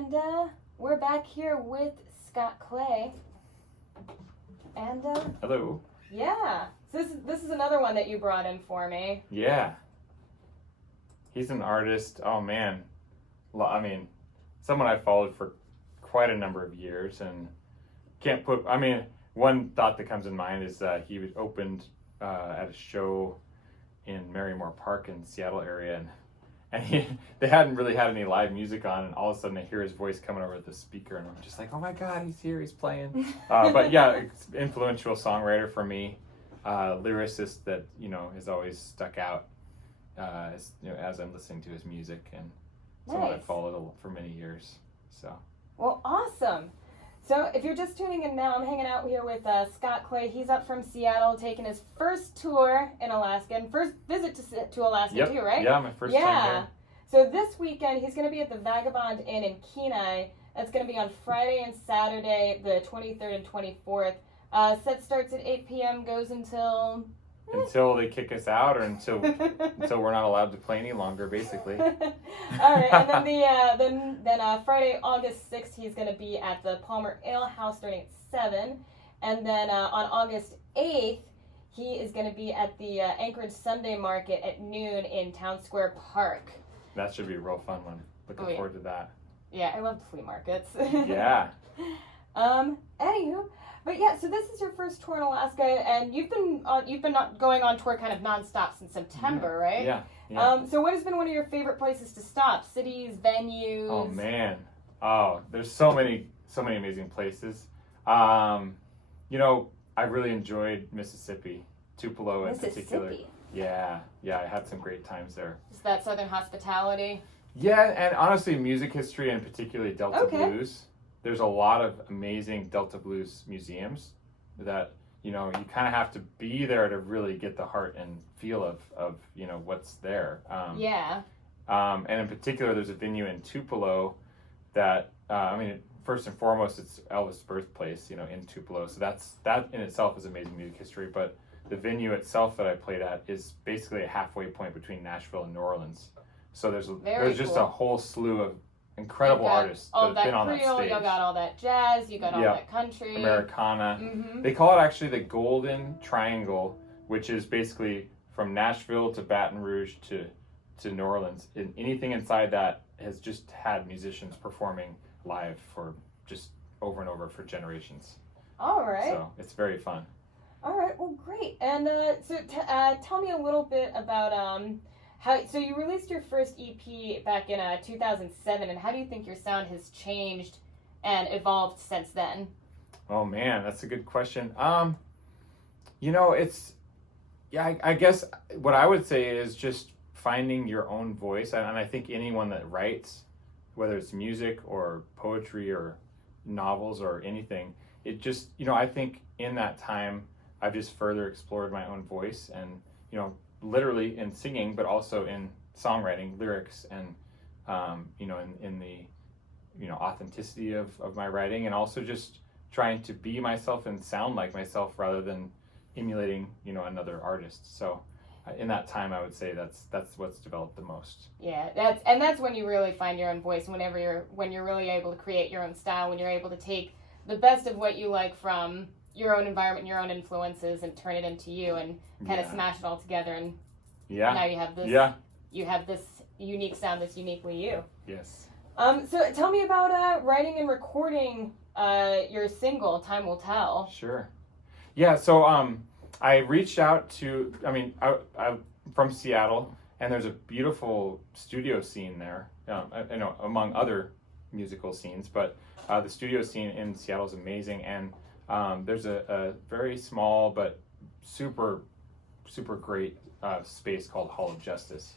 And we're back here with Scott Clay. And hello. Yeah. So this is another one that you brought in for me. Yeah. He's an artist. Oh man. I mean, someone I followed for quite a number of years, and one thought that comes in mind is that he was opened at a show in Marymoor Park in the Seattle area, and they hadn't really had any live music on, and all of a sudden I hear his voice coming over the speaker, and I'm just like, oh my God, he's here, he's playing. But yeah, influential songwriter for me, lyricist that has always stuck out as I'm listening to his music, and someone I followed for many years. So. Well, awesome. So if you're just tuning in now, I'm hanging out here with Scott Clay. He's up from Seattle, taking his first tour in Alaska, and first visit to Alaska too, right? Yeah, my first time here. So this weekend, he's going to be at the Vagabond Inn in Kenai. That's going to be on Friday and Saturday, the 23rd and 24th. Set starts at 8 p.m., goes until they kick us out, or until we're not allowed to play any longer, basically. All right, and then Friday, August 6th, he's going to be at the Palmer Ale House starting at 7, and then on August 8th, he is going to be at the Anchorage Sunday Market at noon in Town Square Park. That should be a real fun one. Looking forward to that. Yeah, I love flea markets. Yeah. Anywho. But yeah, so this is your first tour in Alaska, and you've been going on tour kind of nonstop since September, right? Yeah. So what has been one of your favorite places to stop? Cities, venues? Oh man, there's so many amazing places. I really enjoyed Mississippi, Tupelo in particular. Yeah, I had some great times there. Is that Southern hospitality? Yeah, and honestly, music history and particularly Delta Blues. There's a lot of amazing Delta Blues museums that, you kind of have to be there to really get the heart and feel of what's there. And in particular, there's a venue in Tupelo that, first and foremost, it's Elvis' birthplace, in Tupelo. So that in itself is amazing music history. But the venue itself that I played at is basically a halfway point between Nashville and New Orleans. So there's just a whole slew of incredible artists that have been on that stage. You got all that jazz, you got all that country. Americana. Mm-hmm. They call it actually the Golden Triangle, which is basically from Nashville to Baton Rouge to New Orleans. And anything inside that has just had musicians performing live for just over and over for generations. All right. So it's very fun. All right, well, great. And tell me a little bit about so you released your first EP back in 2007, and how do you think your sound has changed and evolved since then? Oh man, that's a good question. I guess what I would say is just finding your own voice, and I think anyone that writes, whether it's music or poetry or novels or anything, it just, I think in that time I've just further explored my own voice, and literally in singing, but also in songwriting, lyrics, and in the authenticity of my writing, and also just trying to be myself and sound like myself rather than emulating another artist. So in that time, I would say that's what's developed the most. Yeah, that's when you really find your own voice. When you're really able to create your own style, when you're able to take the best of what you like from your own environment, your own influences, and turn it into you, and kind of smash it all together, and now you have this unique sound that's uniquely you. Yes. So tell me about writing and recording your single "Time Will Tell." Sure. Yeah. So I reached out to. I'm from Seattle, and there's a beautiful studio scene there. Among other musical scenes, but the studio scene in Seattle is amazing, and there's a very small but super great space called Hall of Justice,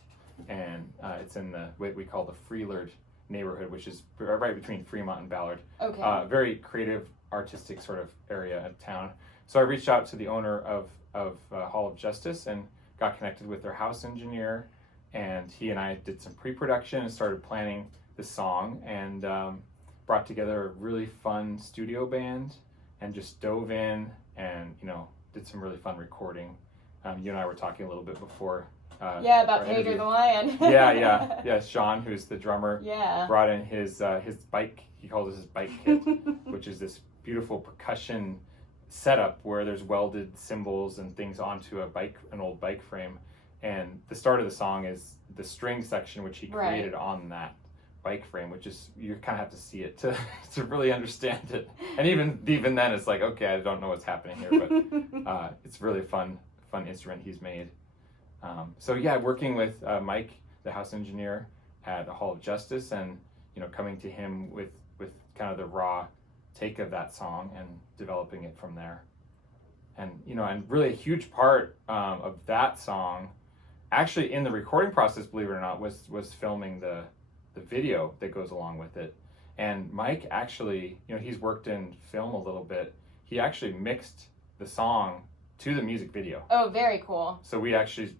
and it's in what we call the Freelard neighborhood, which is right between Fremont and Ballard. Okay. Very creative, artistic sort of area of town. So I reached out to the owner of Hall of Justice and got connected with their house engineer, and he and I did some pre-production and started planning the song, and brought together a really fun studio band and just dove in and did some really fun recording. You and I were talking a little bit before About our Pedro interview. the Lion. Yeah. Sean, who's the drummer, Yeah. brought in his bike. He calls it his bike kit, which is this beautiful percussion setup where there's welded cymbals and things onto an old bike frame. And the start of the song is the string section, which he created on that bike frame, which is, you kind of have to see it to really understand it. And even then, it's like, okay, I don't know what's happening here, but it's really fun instrument he's made. So yeah, working with Mike, the house engineer at Hall of Justice, and coming to him with kind of the raw take of that song and developing it from there. And and really a huge part of that song, actually in the recording process, believe it or not, was filming the video that goes along with it. And Mike actually, he's worked in film a little bit. He actually mixed the song to the music video. Oh, very cool. So we actually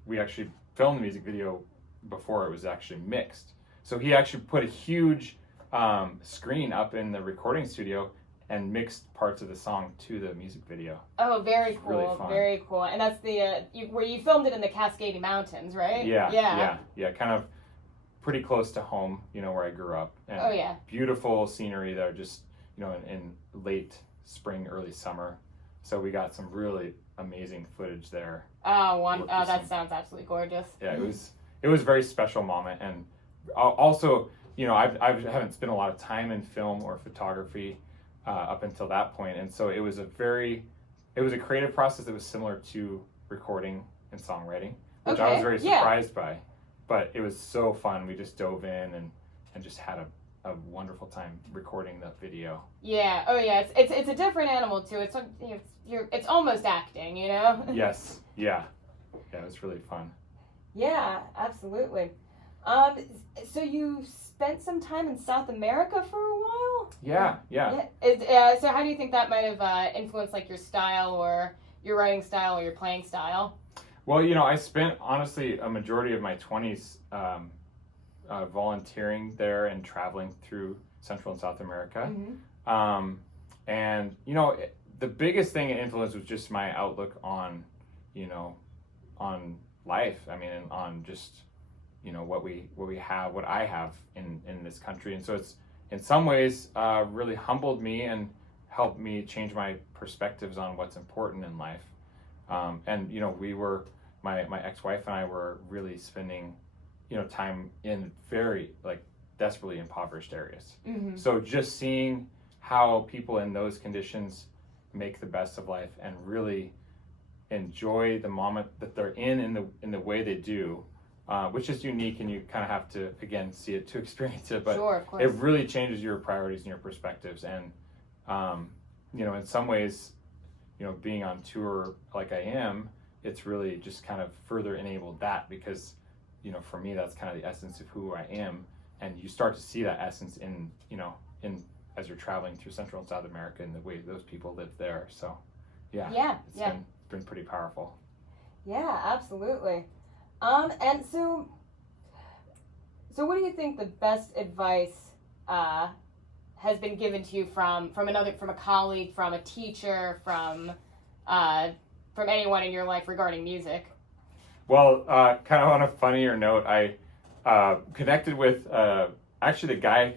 filmed the music video before it was actually mixed. So he actually put a huge screen up in the recording studio and mixed parts of the song to the music video. Oh, very cool. Really fun. Very cool. And that's the where you filmed it in the Cascade Mountains, right? Yeah, kind of pretty close to home, where I grew up. And oh yeah. Beautiful scenery there, just in late spring, early summer. So we got some really amazing footage there. That sounds absolutely gorgeous. Yeah, it was a very special moment. And also, I haven't spent a lot of time in film or photography up until that point, and so it was a creative process that was similar to recording and songwriting, which I was very surprised by. But it was so fun. We just dove in and just had a wonderful time recording that video. Yeah. Oh yeah. It's a different animal too. It's almost acting, Yes. Yeah. Yeah. It was really fun. Yeah. Absolutely. So you spent some time in South America for a while? Yeah. So how do you think that might have influenced like your style or your writing style or your playing style? Well, I spent honestly a majority of my 20s volunteering there and traveling through Central and South America. Mm-hmm. And the biggest thing it influenced was just my outlook on on life. I mean, and on just what I have in this country. And so it's in some ways really humbled me and helped me change my perspectives on what's important in life. And we were, my ex-wife and I were really spending time in very desperately impoverished areas. Mm-hmm. So just seeing how people in those conditions make the best of life and really enjoy the moment that they're in the way they do, which is unique, and you kind of have to again see it to experience it. But sure, of course. It really changes your priorities and your perspectives. And in some ways, being on tour like I am, it's really just kind of further enabled that, because for me that's kind of the essence of who I am, and you start to see that essence in as you're traveling through Central and South America and the way those people live there. So it's been pretty powerful. Yeah, absolutely. And so what do you think the best advice has been given to you from a colleague, from a teacher, from anyone in your life regarding music? Well, kind of on a funnier note, I connected with actually the guy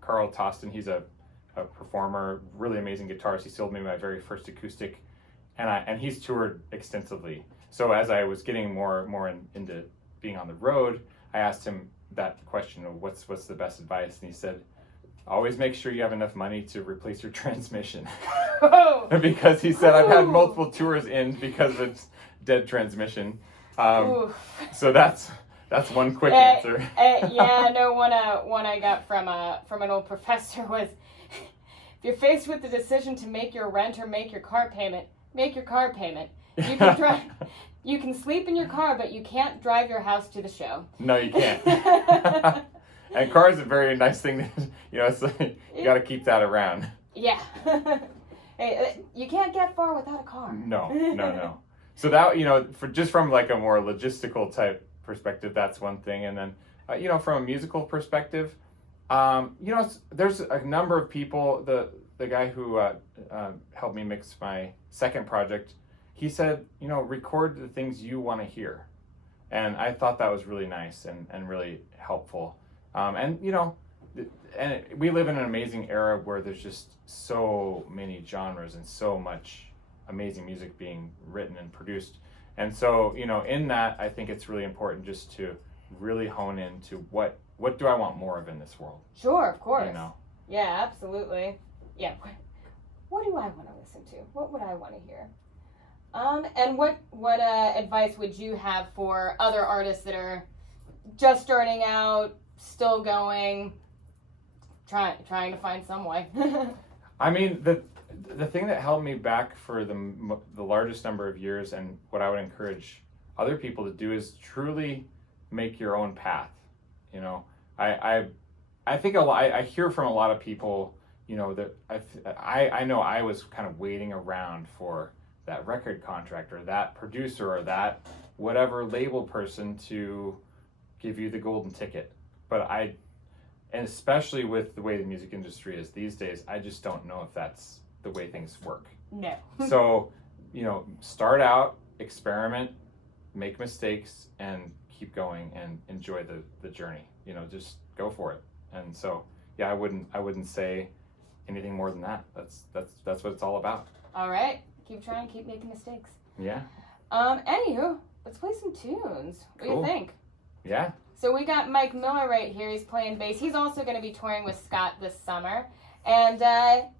Carl Toston. He's a performer, really amazing guitarist. He sold me my very first acoustic, and he's toured extensively. So as I was getting more into being on the road, I asked him that question of what's the best advice, and he said, always make sure you have enough money to replace your transmission. Oh. Because he said, I've had multiple tours in because of its dead transmission. So that's one quick answer. One I got from an old professor was, if you're faced with the decision to make your rent or make your car payment, make your car payment. You can drive. You can sleep in your car, but you can't drive your house to the show. No, you can't. And car is a very nice thing. It's like, you got to keep that around. Yeah. Hey, you can't get far without a car. No. So that from like a more logistical type perspective, that's one thing. And then from a musical perspective, there's a number of people. The guy who helped me mix my second project, he said, record the things you want to hear. And I thought that was really nice and really helpful. And, you know, we live in an amazing era where there's just so many genres and so much amazing music being written and produced. And so, you know, in that, I think it's really important just to really hone into what do I want more of in this world? Sure, of course. You know? Yeah, absolutely. Yeah. What do I want to listen to? What would I want to hear? And what advice would you have for other artists that are just starting out, still going, trying to find some way? I mean, the thing that held me back for the largest number of years, and what I would encourage other people to do, is truly make your own path. You know, I think I hear from a lot of people, you know, that I know I was kind of waiting around for that record contract or that producer or that whatever label person to give you the golden ticket. But and especially with the way the music industry is these days, I just don't know if that's the way things work. No. So, you know, start out, experiment, make mistakes, and keep going and enjoy the journey. You know, just go for it. And so, yeah, I wouldn't say anything more than that. That's what it's all about. All right. Keep trying, keep making mistakes. Yeah. Anywho, let's play some tunes. What do you think? Yeah. So we got Mike Miller right here. He's playing bass. He's also going to be touring with Scott this summer. And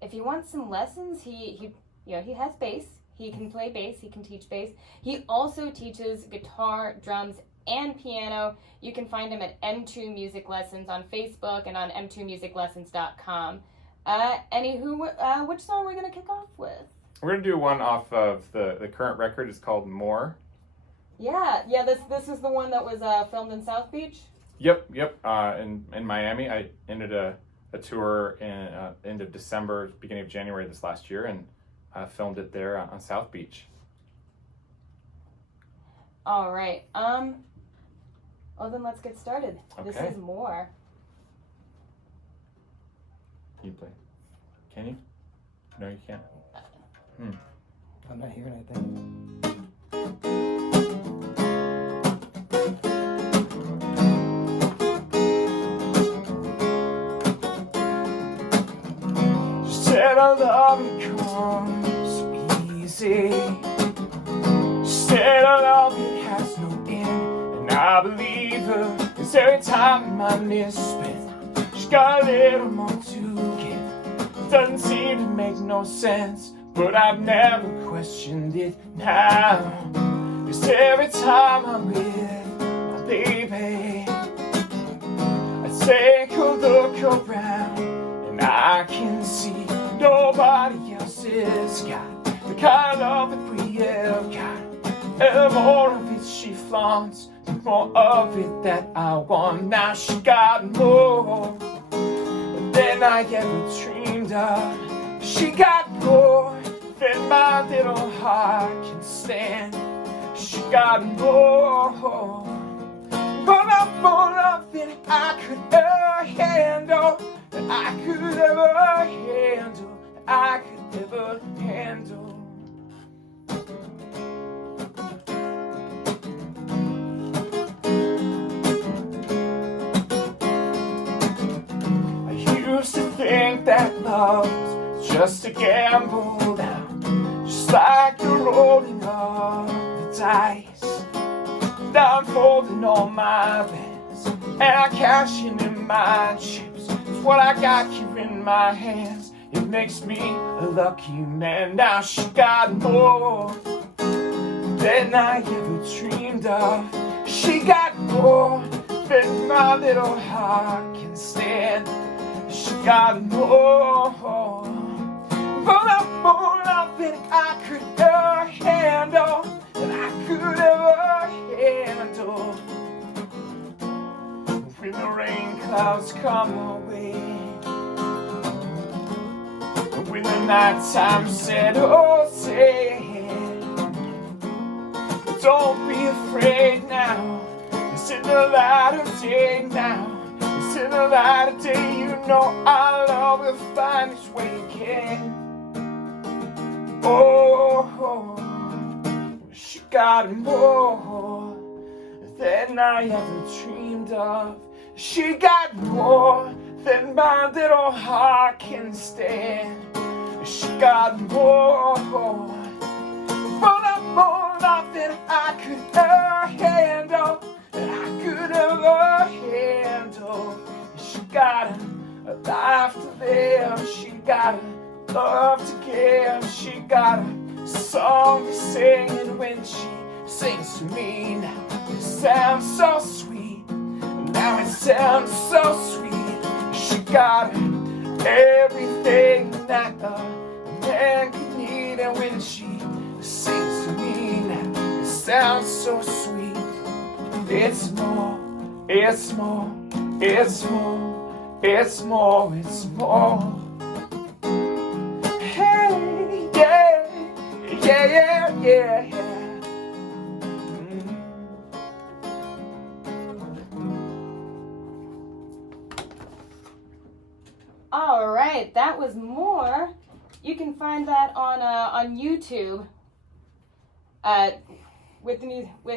if you want some lessons, he has bass. He can play bass. He can teach bass. He also teaches guitar, drums, and piano. You can find him at M2 Music Lessons on Facebook and on m2musiclessons.com. Anywho, which song are we going to kick off with? We're going to do one off of the current record. It's called More. Yeah. This is the one that was filmed in South Beach? Yep. In Miami. I ended a tour in end of December, beginning of January this last year, and filmed it there on South Beach. All right. Well, then let's get started. Okay. This is More. You play. Can you? No, you can't. I'm not hearing anything. She said our love it comes so easy. She said our love it has no end, and I believe her, 'cause every time I misspent, she got a little more to give. Doesn't seem to make no sense, but I've never questioned it now. 'Cause every time I'm with my baby, I take a look around and I can see nobody else has got the kind of love that we have got. And the more of it she flaunts, the more of it that I want. Now she got more than I ever dreamed of. She got more than my little heart can stand. She got more love than I could ever handle, that I could ever handle, that I could ever handle. I used to think that love was just a gamble now, just like the rolling of the dice. Now I'm folding all my bets, and I'm cashing in my chips. It's what I got here in my hands. It makes me a lucky man. Now she got more than I ever dreamed of. She got more than my little heart can stand. She got more love than I could ever handle, than I could ever handle. When the rain clouds come away, when the nighttime settles in, don't be afraid now. It's in the light of day now. It's in the light of day. You know our love will find its way again. Oh, she got more than I ever dreamed of. She got more than my little heart can stand. She got more, more love than I could ever handle, that I could ever handle. She got a life to live, she got a love to give, she got a song to sing, and when she sings to me, now it sounds so sweet, now it sounds so sweet. She got everything that a man could need, and when she sings to me, now it sounds so sweet. It's more, it's more, it's more, it's more, it's more. Hey, yeah, yeah, yeah, yeah, yeah. All right, that was More. You can find that on YouTube. With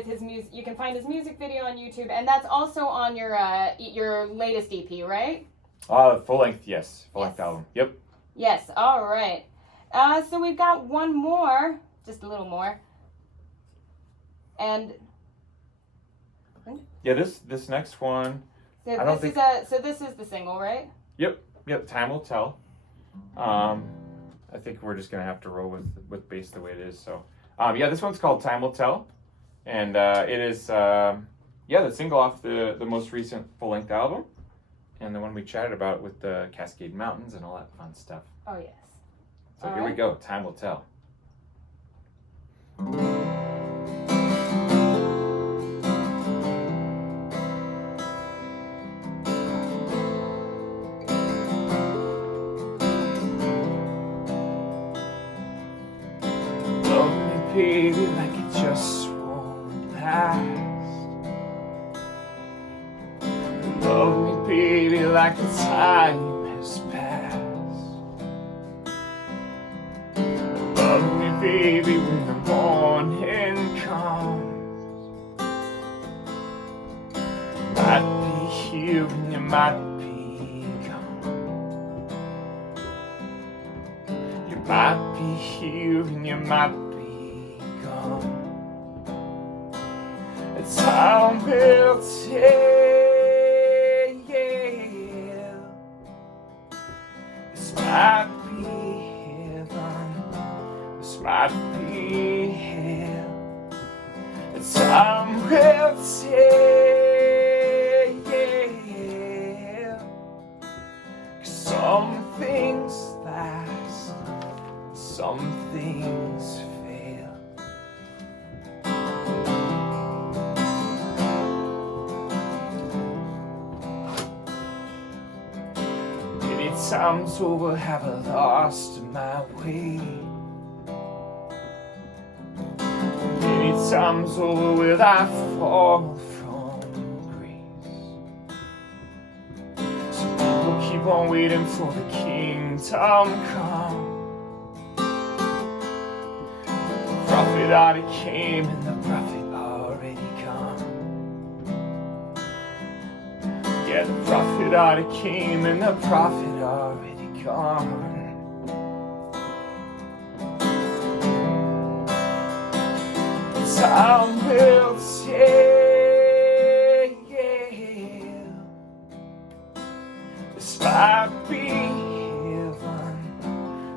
his music, you can find his music video on YouTube, and that's also on your latest EP, right? Full length, yes. Full length album. Yep. Yes. All right. So we've got one more, just a little more, and yeah, this next one. so this is the single, right? Yep. Time will tell. I think we're just gonna have to roll with bass the way it is. So, yeah, this one's called Time Will Tell, and it is the single off the most recent full length album, and the one we chatted about with the Cascade Mountains and all that fun stuff. Oh yes. So here we go. Time Will Tell. Baby, like it just won't last. Love me, baby, like the time has passed. Love me, baby, when the morning comes. Might be here and you might be gone. You might be here and you might be. Time will tell. This might be heaven, this might be hell. Time will tell. 'Cause some things last, some things fail. Times over have I lost my way. Many times over will I fall from grace. Some people keep on waiting for the kingdom come. The prophet already came and the prophet already come. Yeah, the prophet already came and the prophet already gone. Time will tell. This might be heaven,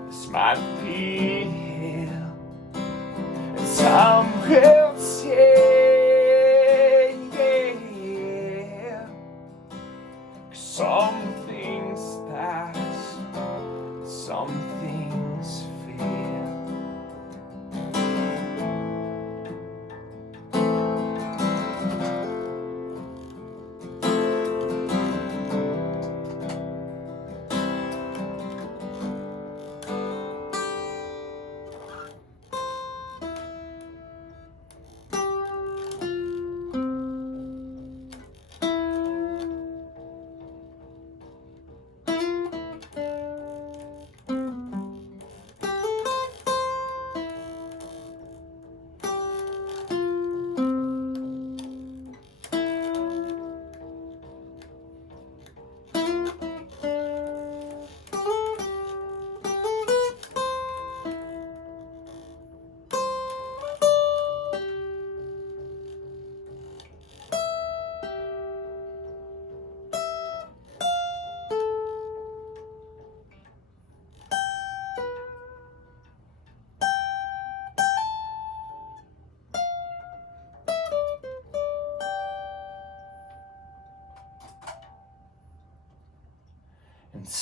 this might be hell. Time will tell. Some things last, some things fail.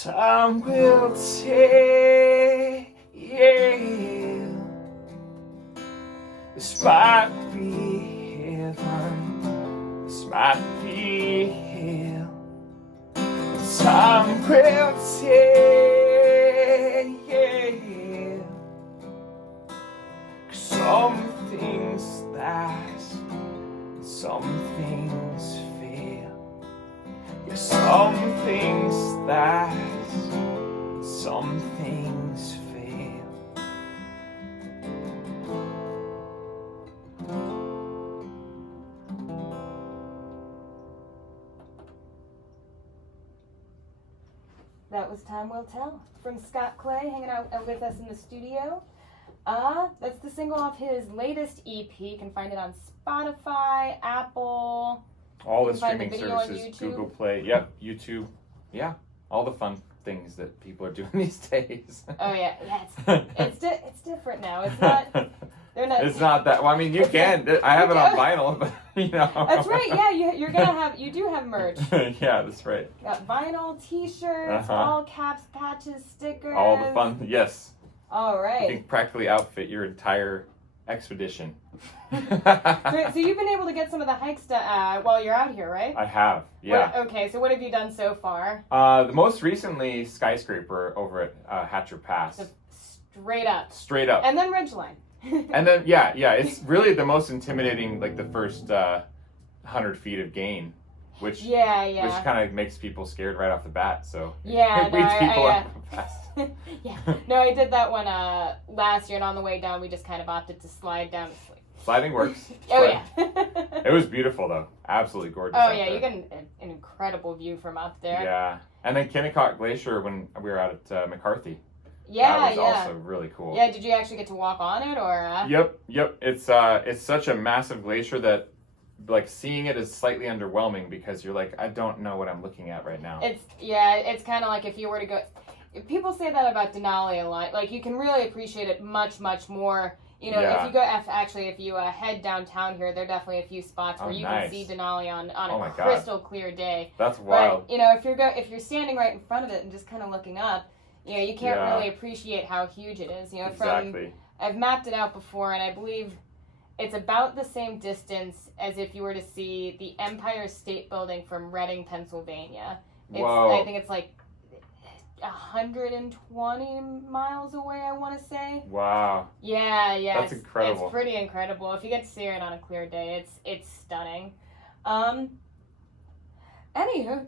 Time will tell. This might be heaven. This might be hell. Time will tell. 'Cause some things last, some things fail. Yeah, some things last, some things fail. That was Time Will Tell from Scott Clay, hanging out with us in the studio. That's the single off his latest EP. You can find it on Spotify, Apple. All the You can find the streaming video on services, YouTube. Google Play, yep, YouTube, yeah, all the fun things that people are doing these days. Oh yeah, it's different now. It's not. They're not. It's not that. Well, I mean, you can. I have it on vinyl, but you know. That's right. Yeah, you're gonna have. You do have merch. Yeah, that's right. You got vinyl, T-shirts, all caps, patches, stickers. All the fun. Yes. All You right. can practically outfit your entire expedition. So you've been able to get some of the hikes while you're out here, right? I have. Yeah. Okay. So what have you done so far? The most recently, skyscraper over at Hatcher Pass. So straight up. Straight up. And then Ridgeline. And then yeah, it's really the most intimidating, like the first 100 feet of gain, which Yeah. kind of makes people scared right off the bat. So Yeah, it weeds no, people I out fast. Yeah. No, I did that one last year, and on the way down, we just kind of opted to slide down. Sliding works. Oh yeah. It was beautiful though, absolutely gorgeous. Oh out yeah, there. you get an incredible view from up there. Yeah, and then Kennecott Glacier when we were out at McCarthy. Yeah, that was also really cool. Yeah, did you actually get to walk on it or? Yep. It's such a massive glacier that, like, seeing it is slightly underwhelming because you're like, I don't know what I'm looking at right now. It's kind of like if you were to go. People say that about Denali a lot. Like, you can really appreciate it much more. You know, Yeah. if you go, if you head downtown here, there are definitely a few spots where you nice. can see Denali on Oh my a God. crystal clear day. That's wild. But, you know, if you're standing right in front of it and just kind of looking up, you know, you can't Yeah. really appreciate how huge it is. You know, Exactly. I've mapped it out before, and I believe it's about the same distance as if you were to see the Empire State Building from Reading, Pennsylvania. Whoa. I think it's like 120 miles away, I want to say. Wow. Yeah. That's incredible. It's pretty incredible. If you get to see it on a clear day, it's stunning. Anywho,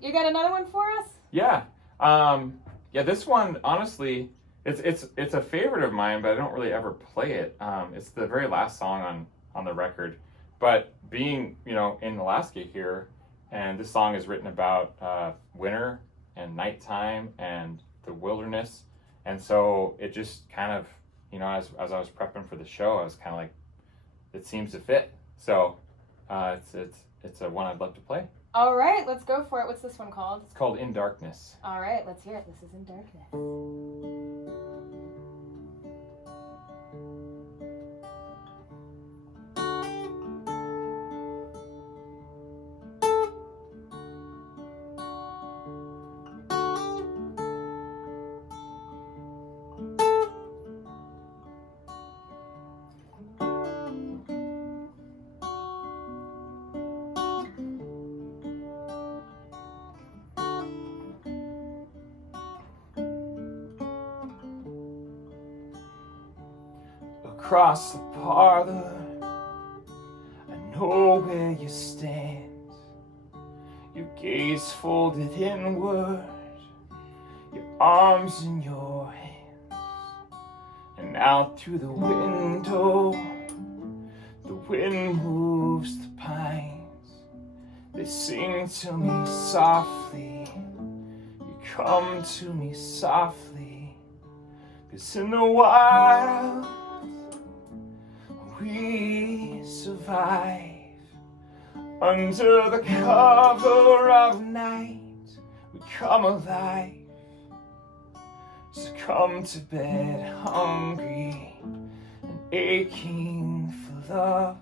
you got another one for us? Yeah. Yeah, this one, honestly, it's a favorite of mine, but I don't really ever play it. It's the very last song on the record. But being, you know, in Alaska here, and this song is written about winter and nighttime and the wilderness. And so it just kind of, you know, as I was prepping for the show, I was kind of like, it seems to fit. So it's a one I'd love to play. All right, let's go for it. What's this one called? It's called In Darkness. All right, let's hear it. This is In Darkness. Across the parlor, I know where you stand. Your gaze folded inward, your arms in your hands. And out through the window, the wind moves the pines. They sing to me softly, you come to me softly. 'Cause in the wild, we survive. Under the cover of night, we come alive. So come to bed hungry and aching for love.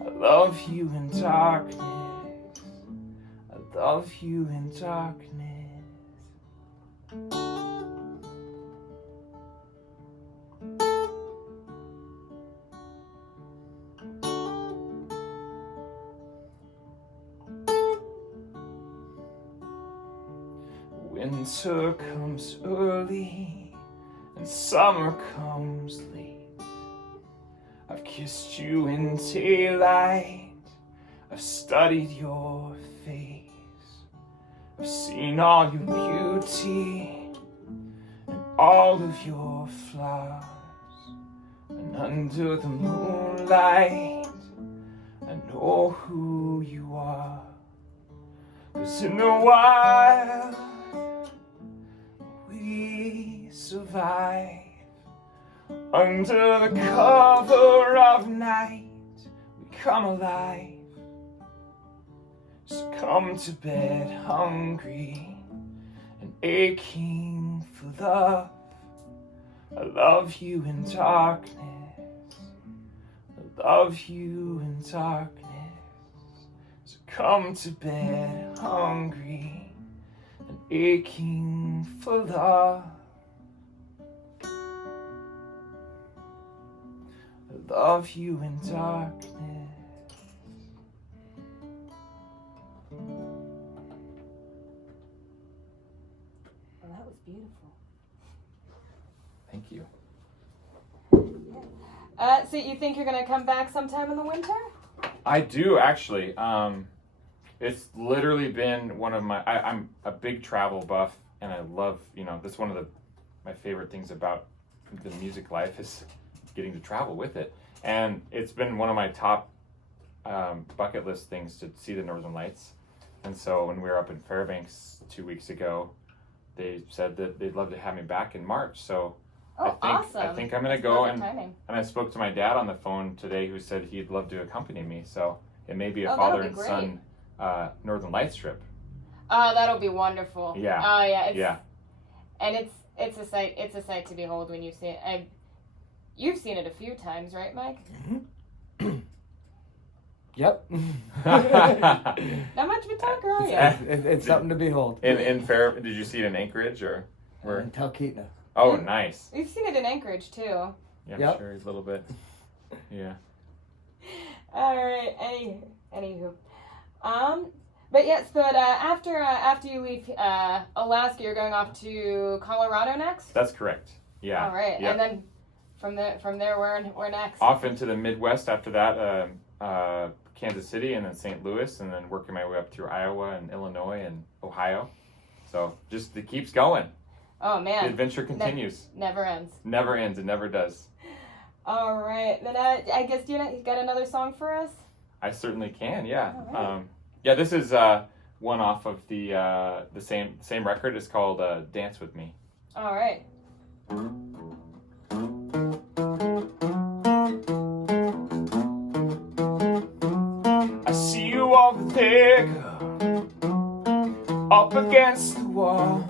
I love you in darkness. I love you in darkness. winter comes early and summer comes late. I've kissed you in daylight, I've studied your face, I've seen all your beauty and all of your flaws, and under the moonlight I know who you are. 'Cause in the wild we survive. Under the cover of night we come alive. So come to bed hungry and aching for love. I love you in darkness, I love you in darkness. So come to bed hungry and aching for love. I love you in darkness. Well, that was beautiful. Thank you. So you think you're gonna come back sometime in the winter? I do actually. It's literally been one of my. I'm a big travel buff, and I love. That's one of my favorite things about the music life is getting to travel with it, and it's been one of my top bucket list things to see the Northern Lights. And so when we were up in Fairbanks 2 weeks ago, they said that they'd love to have me back in March. So Awesome. I think I'm gonna go, Perfect and timing. I spoke to my dad on the phone today, who said he'd love to accompany me. So it may be a that'll father be and great. son Northern Lights trip. Oh, that'll be wonderful. Yeah. Oh yeah. Yeah. And it's a sight. It's a sight to behold when you see it. You've seen it a few times, right, Mike? Yep. Not much of a talker, are you? It's something to behold. In Fair, did you see it in Anchorage or where? In Talkeetna. Oh, nice. We've seen it in Anchorage too. Yeah, I'm Yep. sure a little bit. Yeah. All right. Anywho, but yes, but after you leave Alaska, you're going off to Colorado next. That's correct. Yeah. All right, Yep. and then from there, where next? Off into the Midwest after that, Kansas City, and then St. Louis, and then working my way up through Iowa and Illinois and Ohio. So just it keeps going. Oh The man, adventure continues. never ends. Never ends. It never does. All right, then I guess you got another song for us? I certainly can. Yeah. All right. Yeah. This is one off of the same record. It's called "Dance with Me." All right. I see you over there, girl, up against the wall.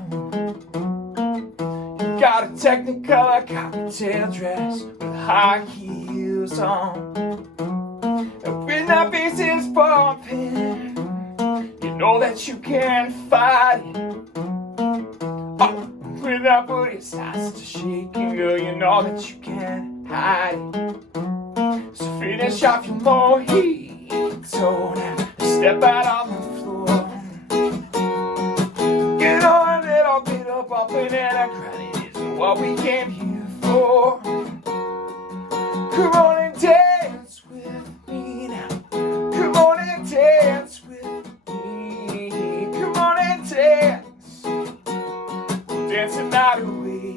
You got a Technicolor cocktail dress with high heels on, and when our bass is bumping, you know that you can't fight it. Oh, when that booty starts to shake, girl, you know that you can't hide it. So finish off your mojito now, step out on the floor. Get on a little bit of bumping and a grinding isn't what we came here for. Come on and dance with me now. Come on and dance with me. Come on and dance. We'll dance the night away.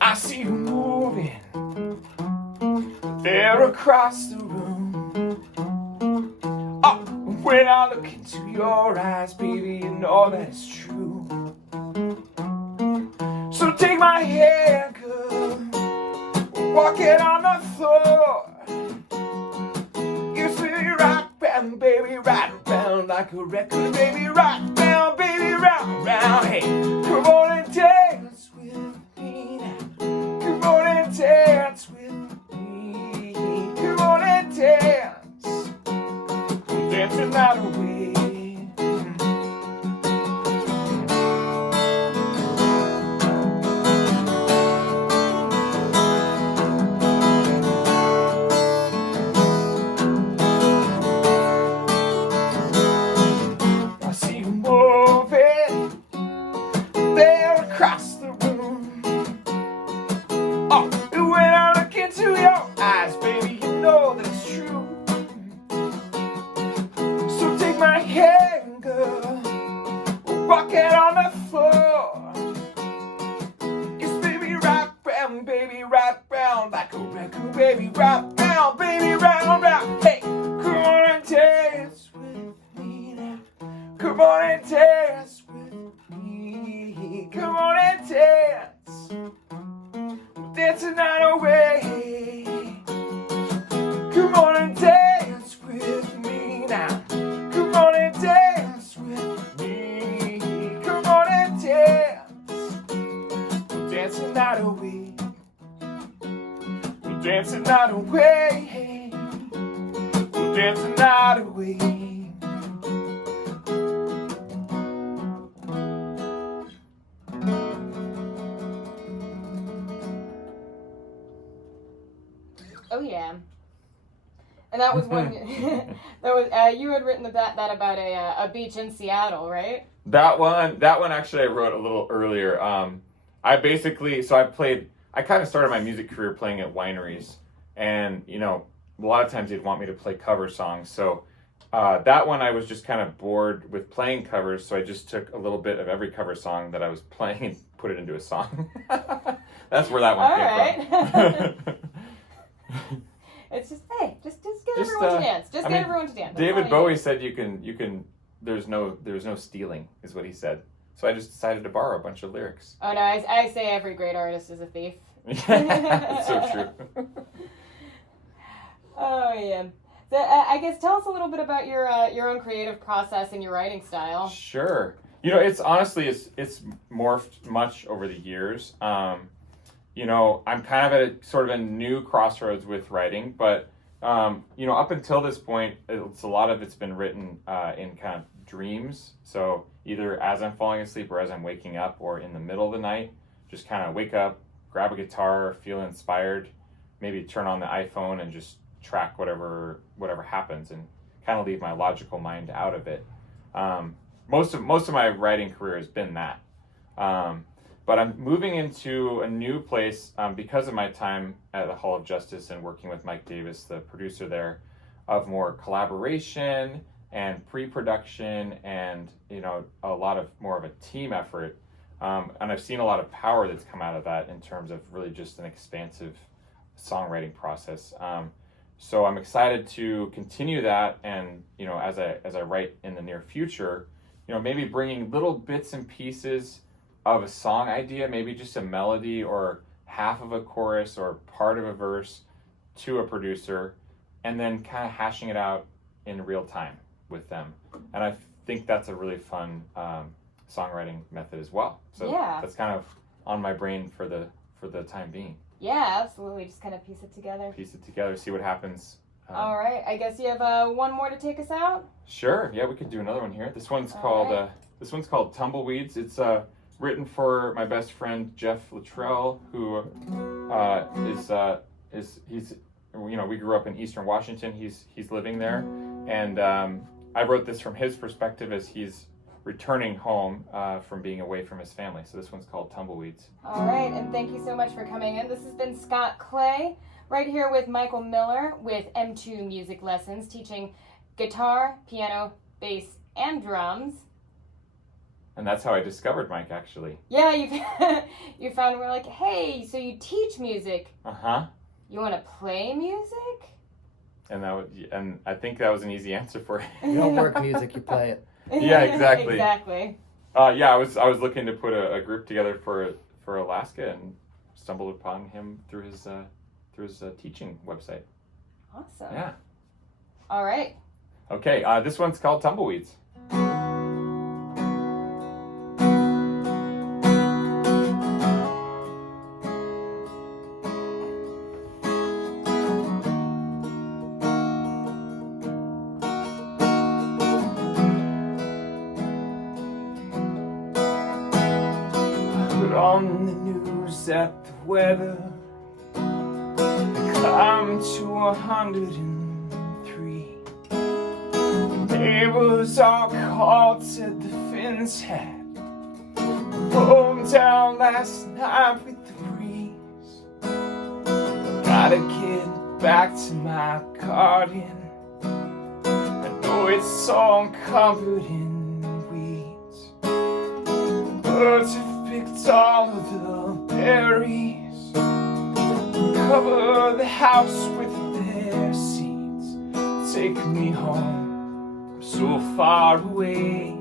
I see you moving there across the room. Oh, when I look into your eyes, baby, you know that it's true. So take my hand, girl, we're walking on the floor. You say rock band, baby, rock around like a record, baby, rock down, baby, rock round. Hey, come on and dance with me now. Come on and dance with me. Come on and dance. We'll dance the night away. right now, baby, round, round. Hey, come on and dance with me now. Come on and dance with me. Come on and dance. We'll dance the night away. Come on and dance with me now. Come on and dance with me. Come on and dance. We'll dance the night away. We'll dance the night away. We'll dance the night away. Oh yeah. And that was one. That was you had written that about a beach in Seattle, right? That one actually I wrote a little earlier. I kind of started my music career playing at wineries, and you know, a lot of times they'd want me to play cover songs. So that one I was just kind of bored with playing covers, so I just took a little bit of every cover song that I was playing and put it into a song. That's where that one came from. It's just just get everyone to dance. Get everyone to dance. David Bowie said you can. There's no stealing, is what he said. So I just decided to borrow a bunch of lyrics. Oh no, I say every great artist is a thief. That's so true. Oh yeah. So I guess tell us a little bit about your own creative process and your writing style. Sure. You know, it's honestly it's morphed much over the years. You know, I'm kind of at a sort of a new crossroads with writing, but you know, up until this point, a lot of it's been written in kind of dreams. So either as I'm falling asleep or as I'm waking up or in the middle of the night, just kind of wake up, grab a guitar, feel inspired, maybe turn on the iPhone and just track whatever happens and kind of leave my logical mind out of it. Most of my writing career has been that. But I'm moving into a new place because of my time at the Hall of Justice and working with Mike Davis, the producer there, of more collaboration and pre-production and, you know, a lot of more of a team effort. And I've seen a lot of power that's come out of that in terms of really just an expansive songwriting process. So I'm excited to continue that, and, you know, as I write in the near future, you know, maybe bringing little bits and pieces of a song idea, maybe just a melody or half of a chorus or part of a verse to a producer, and then kind of hashing it out in real time with them. And I think that's a really fun songwriting method as well. So yeah, that's kind of on my brain for the time being. Yeah, absolutely. Just kind of piece it together, see what happens. All right. I guess you have one more to take us out? Sure. Yeah, we could do another one here. This one's called Tumbleweeds. It's written for my best friend Jeff Luttrell, who he's you know, we grew up in Eastern Washington. He's living there, and I wrote this from his perspective as he's returning home from being away from his family. So this one's called Tumbleweeds. All right, and thank you so much for coming in. This has been Scott Clay, right here with Michael Miller with M2 Music Lessons, teaching guitar, piano, bass, and drums. And that's how I discovered Mike, actually. Yeah, you found, we're like, hey, so you teach music. Uh-huh. You want to play music? And I think that was an easy answer for it. You don't work music, you play it. Yeah, exactly. Exactly. Yeah, I was looking to put a group together for Alaska and stumbled upon him through his teaching website. Awesome. Yeah. All right. Okay, this one's called Tumbleweeds. On the news that the weather climbed to 103. Neighbors all called, said the Finns had blown down last night with the breeze. Gotta get back to my garden. I know it's all covered in weeds. Birds have picked all of the berries. cover the house with their seeds. Take me home, I'm so far away.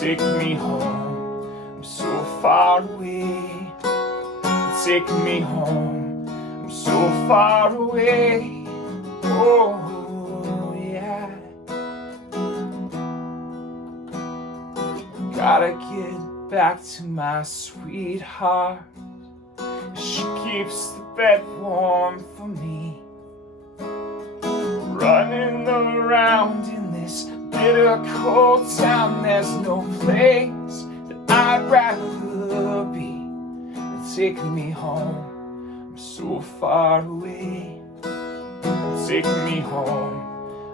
Take me home, I'm so far away. Take me home, I'm so far away. Oh, yeah. Gotta get back to my sweetheart. She keeps the bed warm for me. Running around in this bitter cold town, there's no place that I'd rather be. Take me home, I'm so far away. Take me home,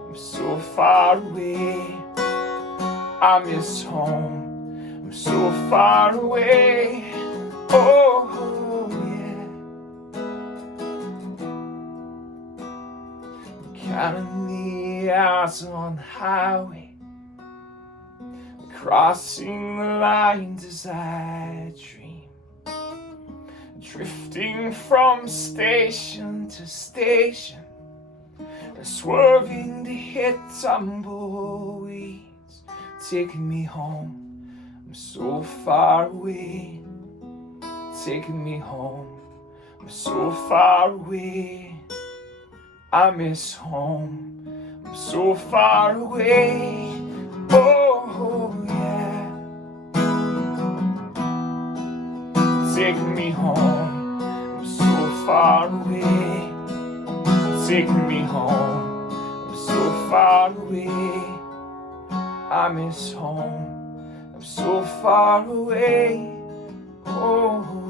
I'm so far away. I miss home, I'm so far away. Oh, yeah. Counting the hours on the highway, crossing the lines as I dream. Drifting from station to station, swerving to hit tumbleweeds. Taking me home, I'm so far away. Taking me home, I'm so far away. I miss home, I'm so far away. Oh, yeah. Taking me home, I'm so far away. Taking me home, I'm so far away. I miss home, I'm so far away. Oh.